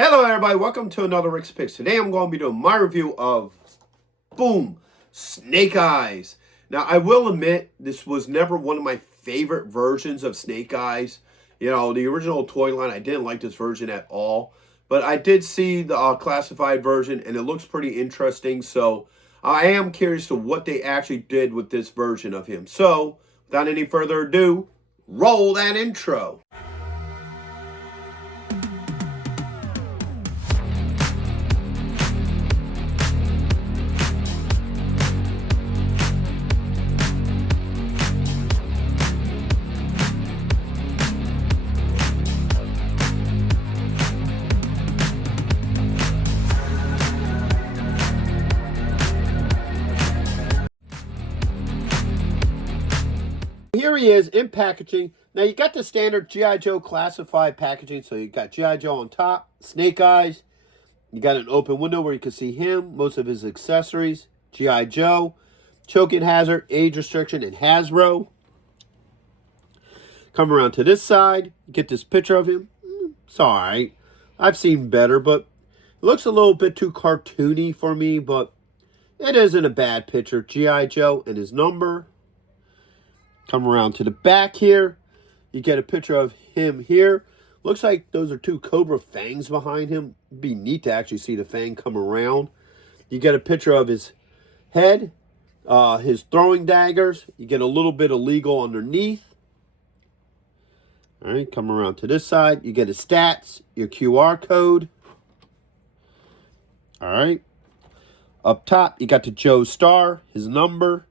Hello everybody, welcome to another Rick's Picks. Today I'm going to be doing my review of, boom, Snake Eyes. Now I will admit, this was never one of my favorite versions of Snake Eyes. You know, the original toy line, I didn't like this version at all. But I did see the classified version and it looks pretty interesting. So I am curious to what they actually did with this version of him. So without any further ado, roll that intro. Here he is in packaging. Now you got the standard G.I. Joe classified packaging. So you got G.I. Joe on top, Snake Eyes. You got an open window where you can see him, most of his accessories, G.I. Joe, choking hazard, age restriction, and Hasbro. Come around to this side, you get this picture of him. It's alright. I've seen better, but it looks a little bit too cartoony for me, but it isn't a bad picture. G.I. Joe and his number. Come around to the back here. You get a picture of him here. Looks like those are two cobra fangs behind him. It'd be neat to actually see the fang come around. You get a picture of his head, his throwing daggers. You get a little bit of legal underneath. All right, come around to this side. You get his stats, your QR code. All right. Up top, you got the Joe Star, his number.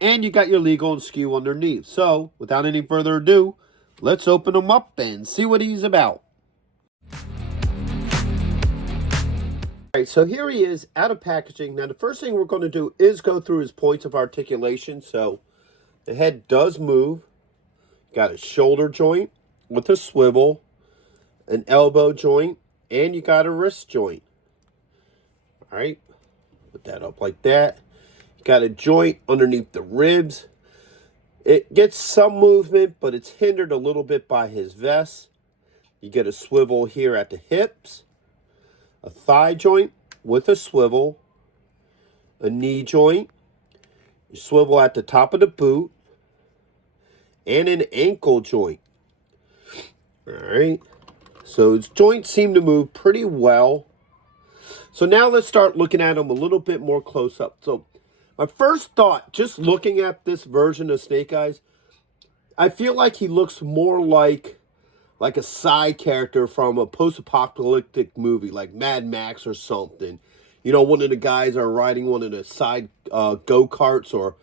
And you got your legal and SKU underneath. So, without any further ado, let's open him up and see what he's about. Alright, so here he is out of packaging. Now, the first thing we're going to do is go through his points of articulation. So, the head does move. Got a shoulder joint with a swivel, an elbow joint, and you got a wrist joint. Alright, put that up like that. Got a joint underneath the ribs. It gets some movement, but it's hindered a little bit by his vest. You get a swivel here at the hips, a thigh joint with a swivel, a knee joint, a swivel at the top of the boot, and an ankle joint. All right, so his joints seem to move pretty well. So now let's start looking at him a little bit more close up. So my first thought, just looking at this version of Snake Eyes, I feel like he looks more like a side character from a post-apocalyptic movie, like Mad Max or something. You know, one of the guys are riding one of the side go-karts or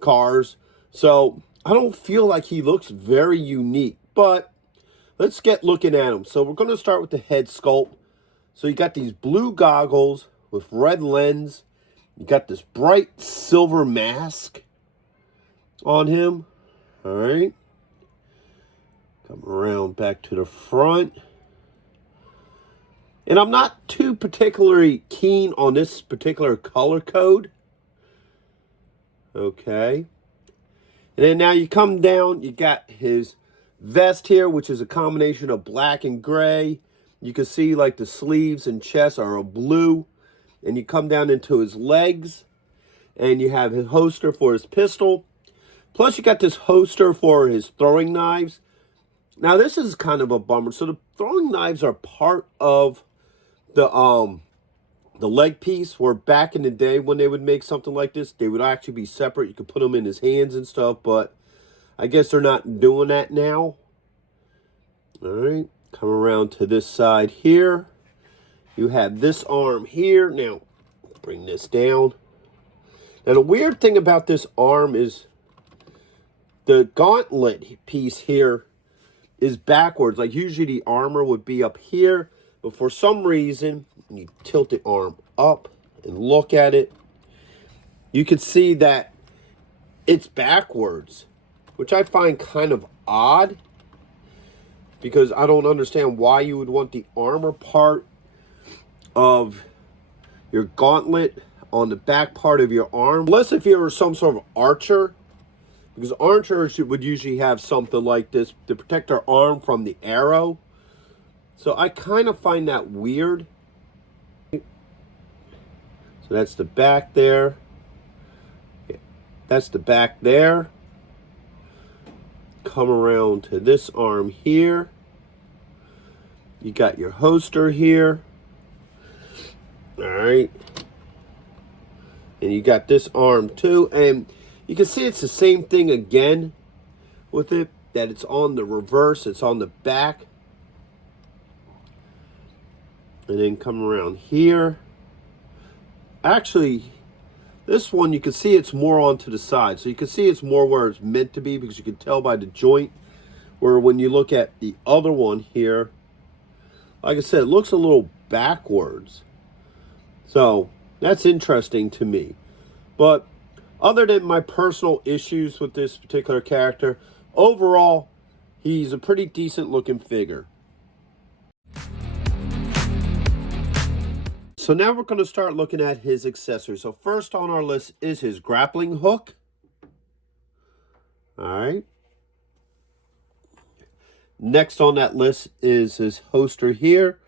cars. So I don't feel like he looks very unique, but let's get looking at him. So we're going to start with the head sculpt. So you got these blue goggles with red lens. You got this bright silver mask on him. All right. Come around back to the front. And I'm not too particularly keen on this particular color code. Okay. And then now you come down, you got his vest here, which is a combination of black and gray. You can see like the sleeves and chest are a blue. And you come down into his legs, and you have his holster for his pistol. Plus, you got this holster for his throwing knives. Now, this is kind of a bummer. So, the throwing knives are part of the leg piece, where back in the day when they would make something like this, they would actually be separate. You could put them in his hands and stuff, but I guess they're not doing that now. All right, come around to this side here. You have this arm here. Now, bring this down. Now, the weird thing about this arm is the gauntlet piece here is backwards. Like, usually the armor would be up here. But for some reason, when you tilt the arm up and look at it, you can see that it's backwards, which I find kind of odd. Because I don't understand why you would want the armor part of your gauntlet on the back part of your arm, unless if you were some sort of archer, because archers would usually have something like this to protect their arm from the arrow. So I kind of find that weird. So that's the back there. That's the back there. Come around to this arm here. You got your holster here. All right. And you got this arm too. And you can see it's the same thing again with it, that it's on the reverse, it's on the back. And then come around here. Actually, this one you can see it's more onto the side. So you can see it's more where it's meant to be, because you can tell by the joint. Where when you look at the other one here, like I said, it looks a little backwards. So that's interesting to me. But other than my personal issues with this particular character, overall, he's a pretty decent looking figure. So now we're going to start looking at his accessories. So first on our list is his grappling hook. All right. Next on that list is his holster here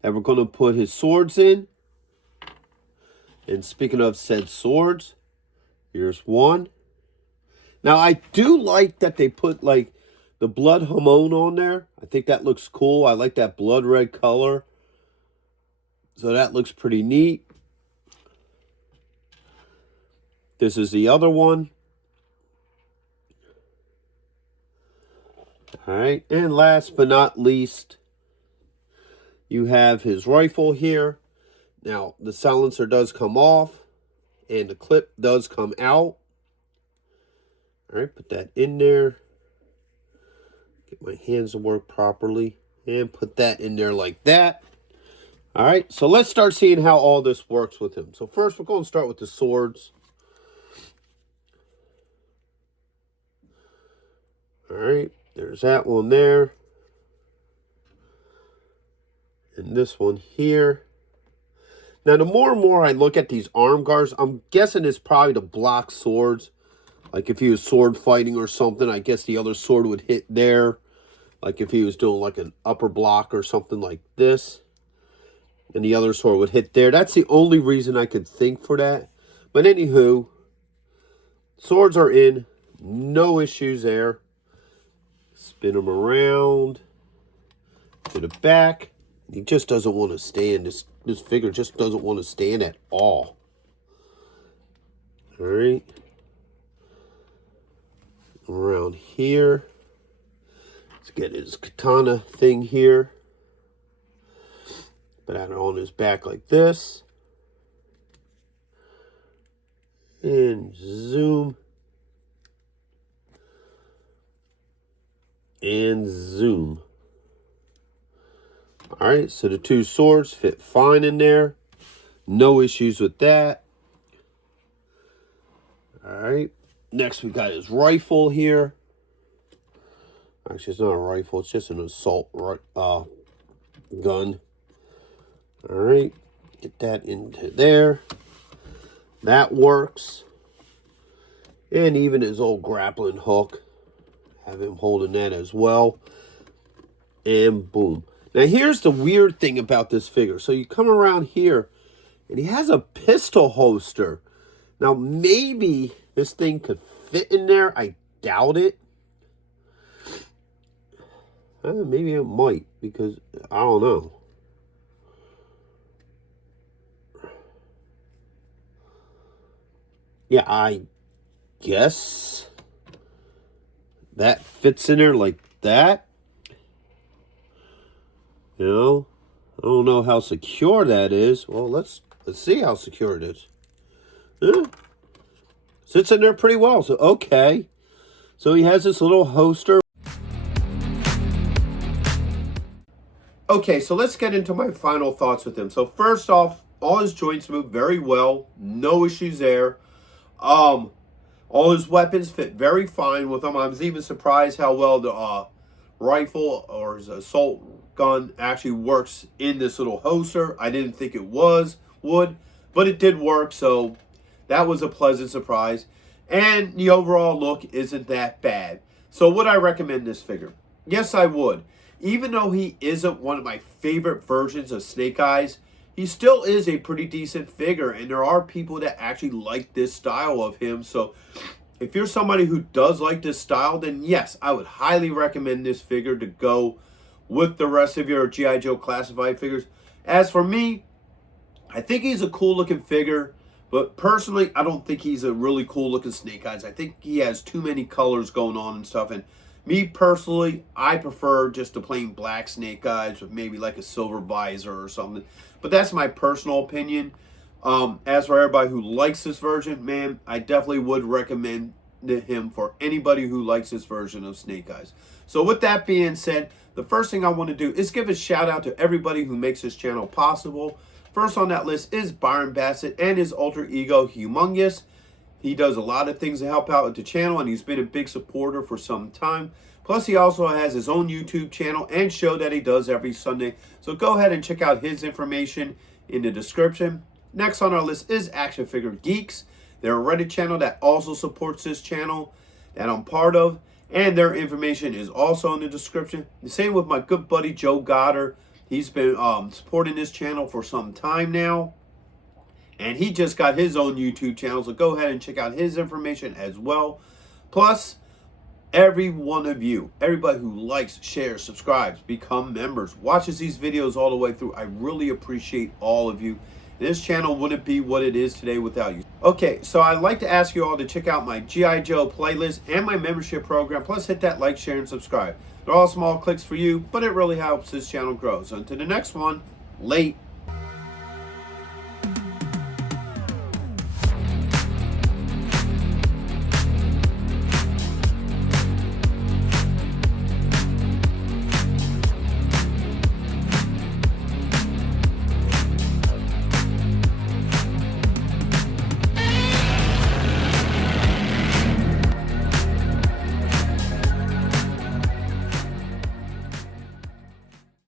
that we're going to put his swords in. And speaking of said swords, here's one. Now I do like that they put like the blood hormone on there. I think that looks cool. I like that blood red color. So that looks pretty neat. This is the other one. All right, and last but not least, you have his rifle here. Now, the silencer does come off, and the clip does come out. All right, put that in there. Get my hands to work properly, and put that in there like that. All right, so let's start seeing how all this works with him. So first, we're going to start with the swords. All right, there's that one there. And this one here. Now, the more and more I look at these arm guards, I'm guessing it's probably to block swords. Like if he was sword fighting or something, I guess the other sword would hit there. Like if he was doing like an upper block or something like this. And the other sword would hit there. That's the only reason I could think for that. But anywho, swords are in. No issues there. Spin them around to the back. He just doesn't want to stand. This figure just doesn't want to stand at all. All right. Around here. Let's get his katana thing here. Put that on his back like this. And zoom. And zoom. All right, so the two swords fit fine in there. No issues with that. All right, next we got his rifle here. Actually, it's not a rifle, it's just an assault gun. All right, get that into there. That works. And even his old grappling hook. Have him holding that as well. And boom. Now here's the weird thing about this figure. So you come around here and he has a pistol holster. Now maybe this thing could fit in there. I doubt it. Maybe it might, because I don't know. Yeah, I guess that fits in there like that. You know, I don't know how secure that is. Well, let's see how secure it is. Yeah. Sits in there pretty well. So okay. So he has this little holster. Okay, so let's get into my final thoughts with him. So first off, all his joints move very well. No issues there. All his weapons fit very fine with him. I was even surprised how well the rifle or his assault gun actually works in this little holster. I didn't think it would, but it did work, so that was a pleasant surprise. And the overall look isn't that bad. So would I recommend this figure? Yes, I would. even though he isn't one of my favorite versions of Snake Eyes, he still is a pretty decent figure, and there are people that actually like this style of him. So if you're somebody who does like this style, then yes, I would highly recommend this figure to go with the rest of your G.I. Joe classified figures. As for me, I think he's a cool looking figure, but personally, I don't think he's a really cool looking Snake Eyes. I think he has too many colors going on and stuff, and me personally, I prefer just the plain black Snake Eyes with maybe like a silver visor or something. But that's my personal opinion. As for everybody who likes this version, man, I definitely would recommend him for anybody who likes this version of Snake Eyes. So with that being said, the first thing I want to do is give a shout out to everybody who makes this channel possible. First on that list is Byron Bassett and his alter ego, Humongous. He does a lot of things to help out with the channel, and he's been a big supporter for some time. Plus, he also has his own YouTube channel and show that he does every Sunday. So go ahead and check out his information in the description. Next on our list is Action Figure Geeks. They're a Reddit channel that also supports this channel that I'm part of, and their information is also in the description. The same with my good buddy Joe Goddard. He's been supporting this channel for some time now, and he just got his own YouTube channel, so go ahead and check out his information as well. Plus, every one of you, everybody who likes, shares, subscribes, become members, watches these videos all the way through, I really appreciate all of you. This channel wouldn't be what it is today without you. Okay, so I'd like to ask you all to check out my G.I. Joe playlist and my membership program. Plus, hit that like, share, and subscribe. They're all small clicks for you, but it really helps this channel grow. So until the next one, late.